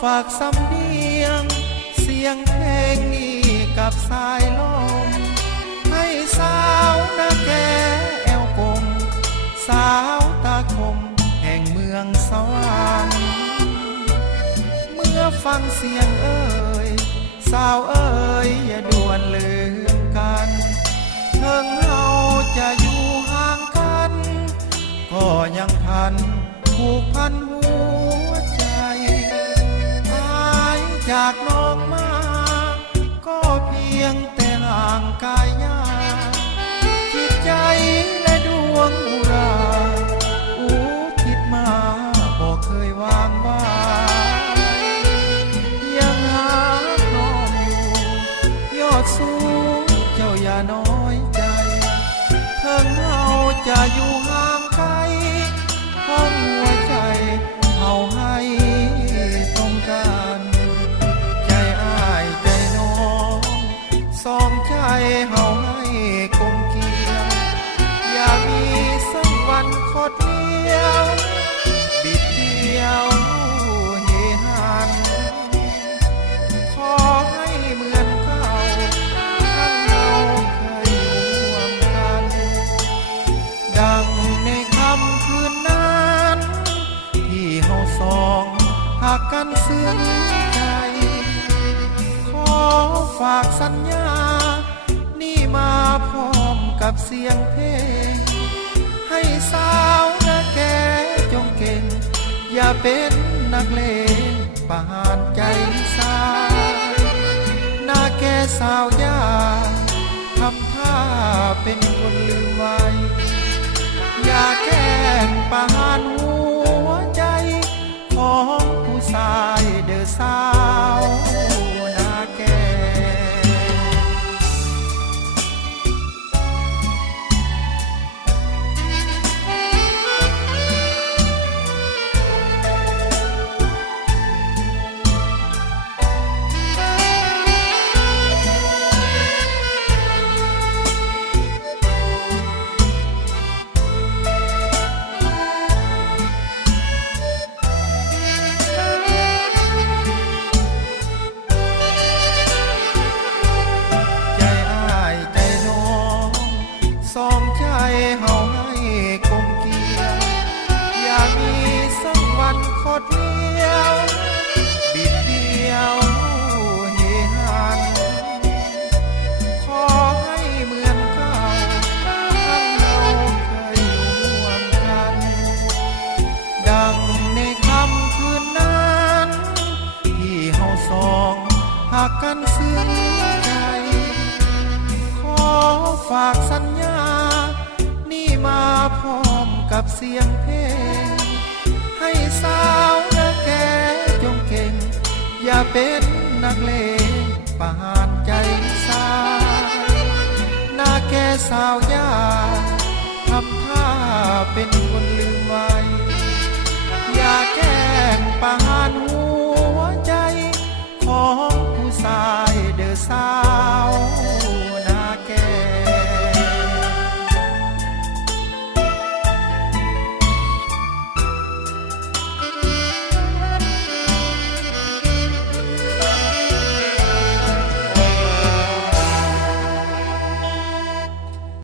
ฝากสำเนียงเสียงเพลงนี้กับสายลมให้สาวนาแกแอวกลมสาวตาคมแห่งเมืองสวรรค์เมื่อฟังเสียงเอ่ยสาวเอ่ยอย่าด่วนลืมกันเถิงเฮาจะอยู่ห่างกันก็ยังพันผูกพันหัวใจอายจากน้องมาก็เพียงแต่ห่างกายญาจิตใจและดวงอุราอุทิศมาบอกเคยวางไว้ยังหาน้องอยู่ยอดสูงเจ้าอย่าน้อยใจเถิงเฮาจะอยู่ห่างไกลห้องหัวใจเฮาให้ตรงกันใจอ้ายใจน้องสองใจเฮาให้กลมเกลียวอย่ามีสักวันคดเลี้ยวบิดเบี้ยวเฮหันขอให้เหมือนเก่าทั้งเราเคยร่วมกันดังในค่ำคืนนั้นที่เฮาสองหากกันซึ้งใจขอฝากสัญญานี่มาพร้อมกับเสียงเพลงให้สาวนาแกจงเก่งอย่าเป็นนักเลงปานใจสายนาแกสาวยาทำท่าเป็นคนลืมไว้อย่าแกล้งปานหัวใจของผู้ชายเด้อสาวนาแกสองใจเฮาให้กลมเกลียวอย่ามีสักวันคดเลี้ยวบิดเบี้ยวเฮหันขอให้เหมือนเก่าทั้งเราเคยร่วมกันดังในค่ำคืนนั้นที่เฮาสองหากกันซึ้งใจขอฝากสัญญานี่มาพร้อมกับเสียงเพลงให้สาวนาแกจงเก่งอย่าเป็นนักเลงปานใจสายนาแกสาวยาทำท่าเป็นคนลืมไว้อย่าแกล้งปาน